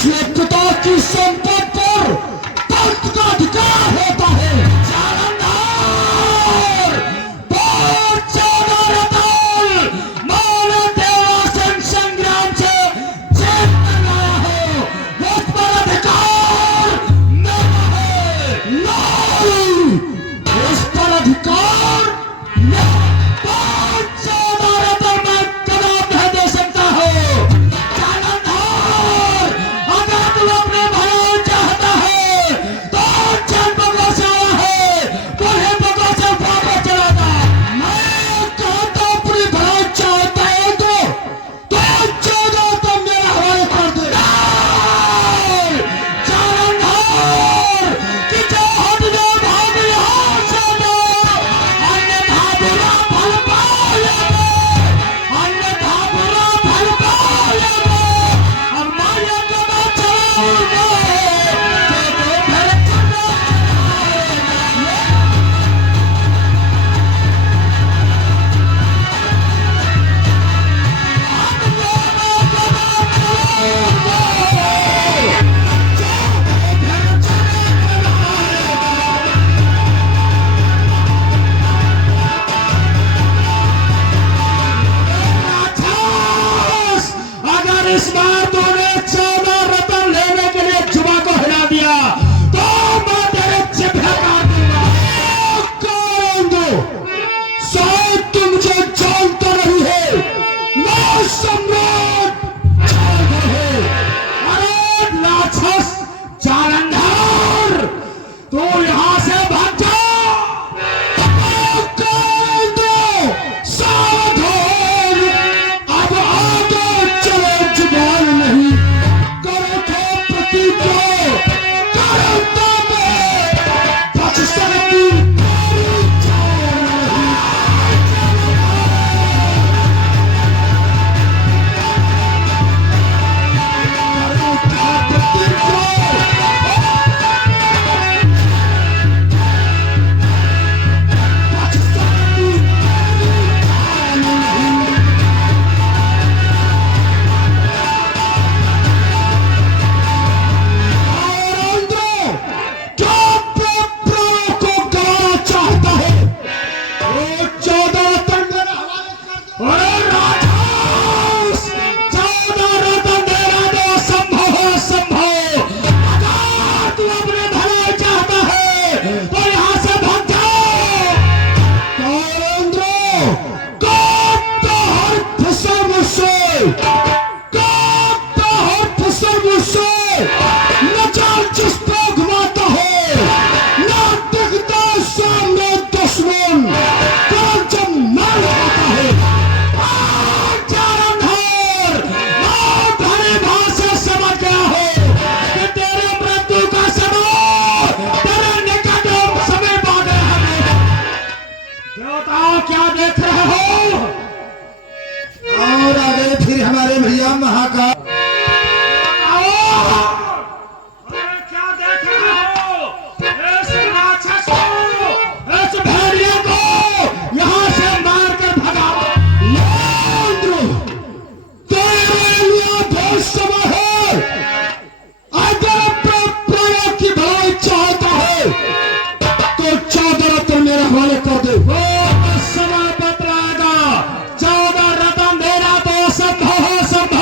इसलिए पिता की संपत्ति पर पंत का अधिकार होता है। जालंधर बहुत 14 रतन मानव देवासन संग्राम से जीत कर लाया हो, उस पर अधिकार मेरा है। नहीं, उस पर अधिकार बहुत 14 रतन मैं कदम नहीं दे सकता हूँ। जालंधर, अगर तू अपने भाई चाहता है तो चल बगों से आया है, तुम्हें बगों से वापस चला जा। मैं कहता हूँ अपनी भलाई चाहता है तो 14 तो मेरे हवाले कर दे। जालंधर कि जो हट जाए भाग यहाँ से दो, अन्यथा बुरा फल पाओगे, अन्यथा बुरा फल पाओगे। और मैं ये कहना चाहूंगा कि तू फिर अगर इस बार तूने 14 रतन लेने के लिए जुबा को हिला दिया तो मैं तेरे जिभे काट दूंगा। कौन दो? शायद तुम मुझे जानता नहीं है, मैं सम्राट जालंधर हूं। अरे राक्षस जालंधर, तू यहां से भाग जा। कौन दो? सावधान, अब आगे चलो, जुबान नहीं करो तो प्रतिज्ञा, करो तो बच सकती तेरी जान नहीं। करो तो प्रतिज्ञा, बच सकती तेरी जान नहीं। क्या अपने प्राणों को गंवाना चाहता है? वो 14 रतन मेरे हवाले कर दो। अरे राक्षस, 14 रतन देना तो असंभव है, असंभव। अगर तू अपने भलाई चाहता है तो यहाँ से भाग जाओ। कौरेंद्र, काटता हर फसल मुझसे, काटता हर फसल मुझसे। न जान जिस पे घुमाता है, न दिखता सामने दुश्मन, पर जब मार खाता है। जालंधर, मैं भली भांति समझ गया हूँ कि तेरे मृत्यु का समय तेरे निकट समीप आ गया है। देवताओं, क्या देख रहे हो? और आगे फिर हमारे भैया महाकाल क्या देख रहे हो? इस राक्षस को, इस भेड़िए को यहाँ से मार कर भगाओ। लेंद्र, तेरे लिए बहुत समय है। अगर अपने प्राणों की भलाई चाहता है तो 14 रतन मेरे हवाले कर दे। वो समय बतलाएगा। 14 रतन देना तो असंभव है, असंभव।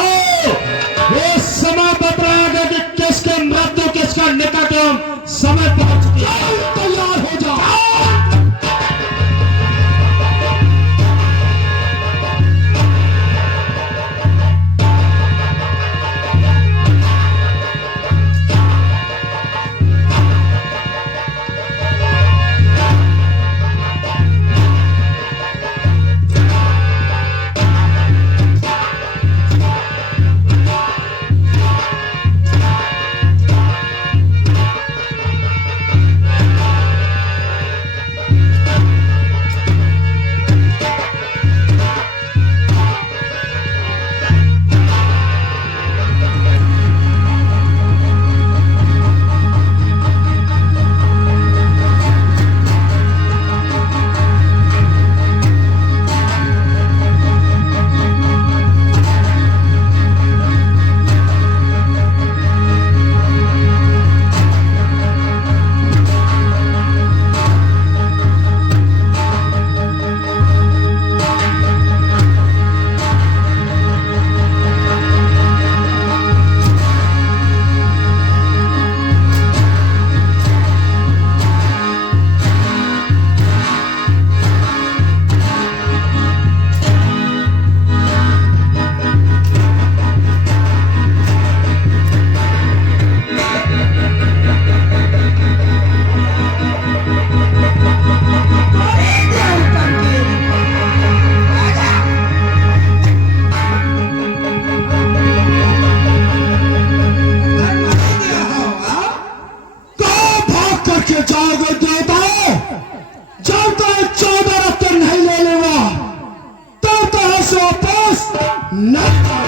नहीं करो।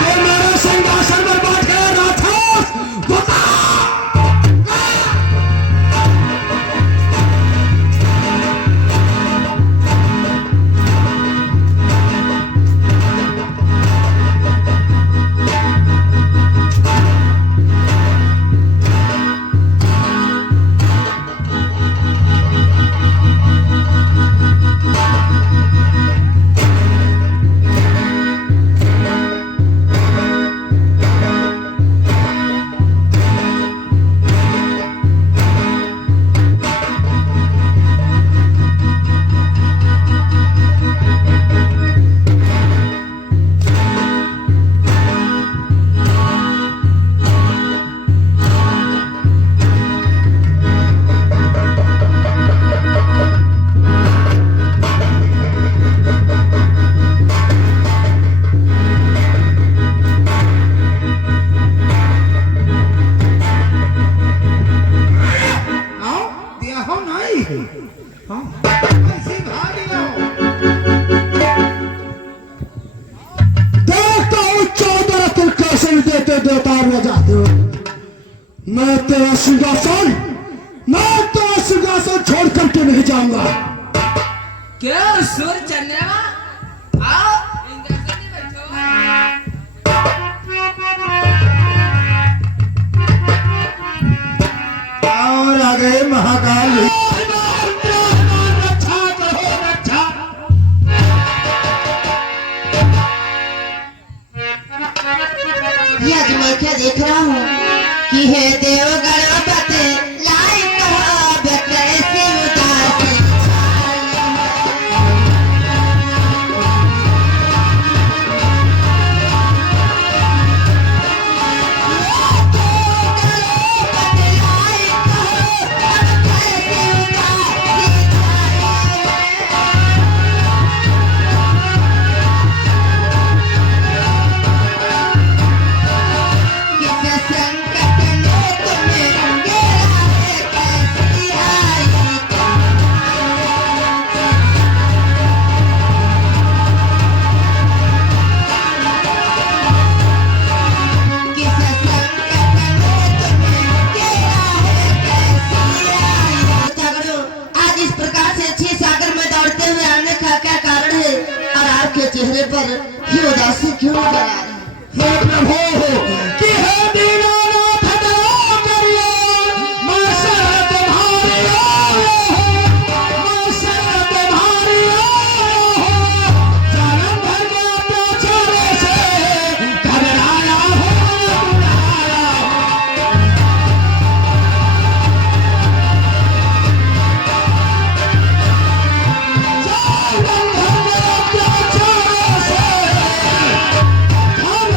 तो मेरे सिंहासन पर बैठ गए राक्षस, बता। देखता हूँ 14 तुम कैसे देते देवतार में जाते हो। मैं तेरा सिंहासन छोड़ करके नहीं जाऊंगा। क्यों सुर चंद्रमा आओ इंद्रसन में बैठो। और आ गए महाकाल। रक्षा करो, रक्षा। ये आज मैं क्या देख रहा हूँ कि हे देव गणपति लाइक हो कैसी उदासी चेहरे पर ये उदासी क्यों नजर आ रही है? हे प्रभु कि हे दीनानाथ दया करिए। मैं शरण तुम्हारी आया हूँ, मैं शरण तुम्हारी आया हूँ। जन्म भर के अत्याचारों से घबराया हूँ, बुलाया हूँ। जन्म भर के अत्याचारों से घबराया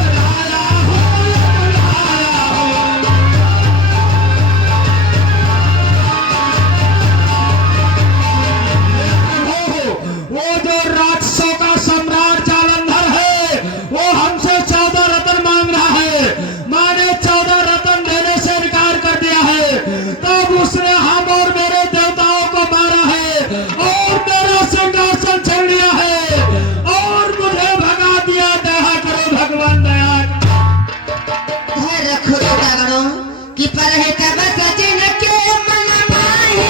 हूँ, बुलाया हूँ। वो जो राक्षसों का सम्राट जालंधर है, वो हमसे 14 रत्न मांग रहा है। मैंने 14 रत्न देने से इनकार कर दिया है। तब उसने हम और मेरे देवताओं को मारा है और मेरा सिंहासन छीन लिया है और मुझे भगा दिया। दया करो भगवान, दया करो। धैर्य रखो देवतागणों कि पर है तब सचिन के मन माही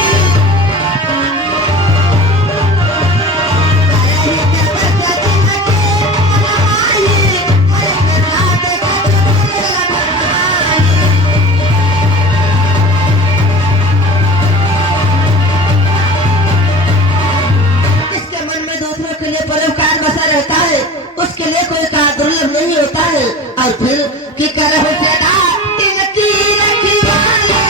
जिसके मन में दूसरों के लिए परोपकार बसा रहता है उसके लिए कोई कार्य दुर्लभ नहीं होता है। और फिर कि करहु सदा तिनकी रखवाले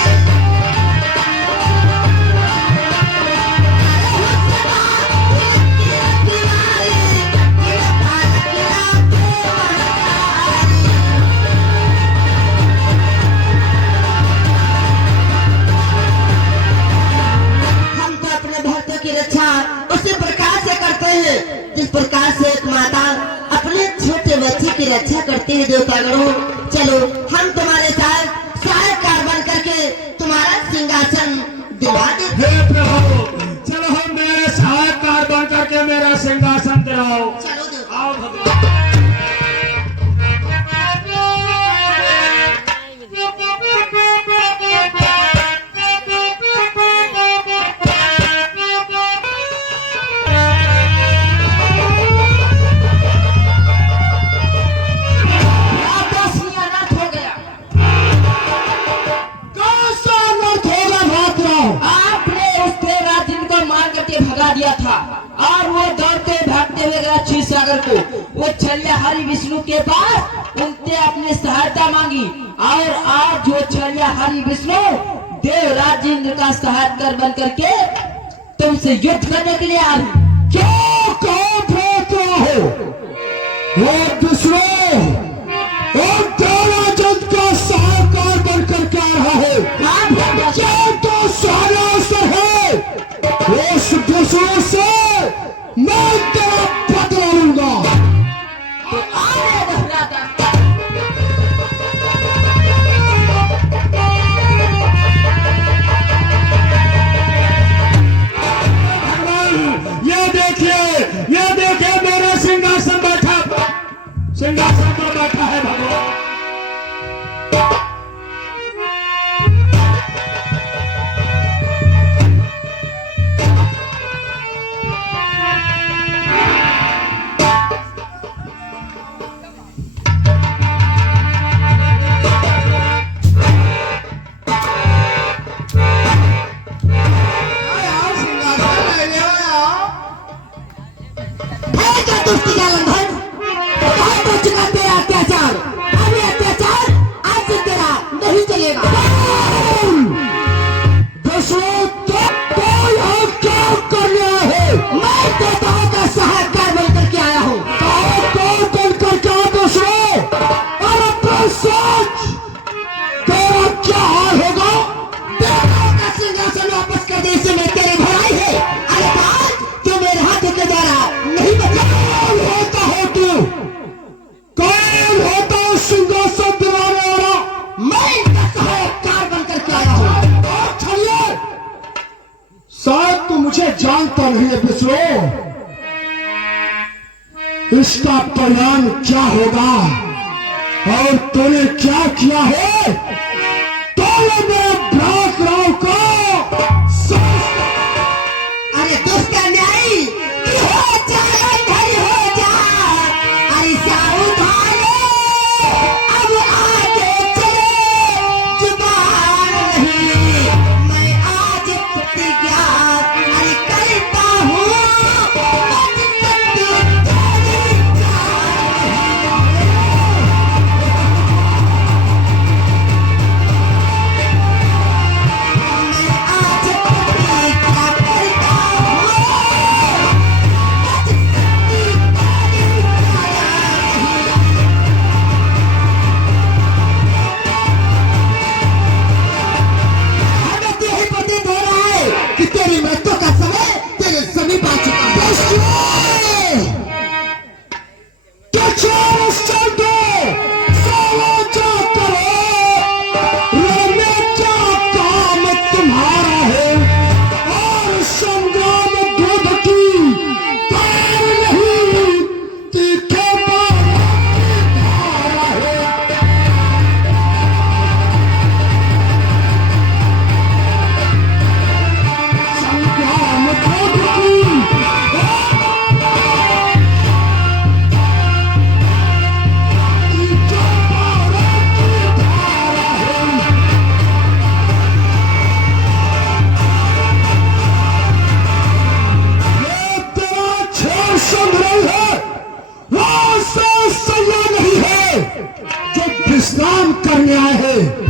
हम तो अपने भक्तों की रक्षा उसी प्रकार से करते हैं जिस प्रकार से एक माता अपने छोटे बच्चे की रक्षा करती है। देवतागणों चलो हम तुम्हारे साथ सहायकार बन करके तुम्हारा सिंहासन दिला देते। हे प्रभु चलो सिंहासन दिलाओ। चलो देवता। आओ भगवान। आपका सिंहासन हो गया। कैसा अनर्थ होगा भातराव? आपने उस देवराज को मार करके भगा दिया था और वो दौड़ते भागते हुए गया क्षीर सागर को। वो छलिया हरि विष्णु के पास उनसे अपनी सहायता मांगी और आज जो छलिया हरि विष्णु देवराज इंद्र का सहायकर बन करके तुमसे युद्ध करने के लिए आई। क्या कहो भातराव? वो दूसरों और देवराजन का सहायकार बनकर के आ रहा है। क्या तो सारा असर है। उस दूसरों से मैं तेरा बदला लूंगा। तो आने दहराता। ये देखिए मेरे सिंहासन पर बैठा है भगवान। दुष्ट जालंधर, बहुत हो चुका तेरा अत्याचार। अब ये अत्याचार आज से तेरा नहीं चलेगा। दसों तो यहाँ क्या करने आए है? मैं देवताओं का सहायकार बनकर के आया हूँ। तो बनकर क्या दसों? अरे तो सोच तेरा क्या हाल होगा? देवताओं का सिंहासन वापस कर दे, इसे मैं तेरे घर आई है। अरे आज जो मेरे हाथ के द्वारा नहीं बचा। कौन होता हो तू? कौन होता है सिंहासन दिलाने वाला? मैं इनका सहायकार बनकर के आया हूँ। चलिए, शायद तू मुझे जानता नहीं है विष्णु। इसका परिणाम क्या होगा और तूने क्या किया है? तूने भ्रात राव को अरे दुष्ट अन्यायी, कि हो जा घर हो जा। अरे सावधान, अब आगे चले जुबान नहीं। मैं आज प्रतिज्ञा अरे करता हूँ, बच सकती तेरी जान नहीं। मैं आज प्रतिज्ञा करता हूँ, बच सकती तेरी जान नहीं। हमें तो यही प्रतीत हो रहा है कि तेरी मृत्यु का समय तेरे समीप आ चुका है। क्या काम तुम्हारा है और संग्राम दूध की तार नहीं, तीखे बालों की धारा है। संग्राम दूध की तीखे बालों की धारा है। ये तेरा छेड़ संग्रह है, वो ऐसा सैया नहीं है जो विश्राम करने आए हैं।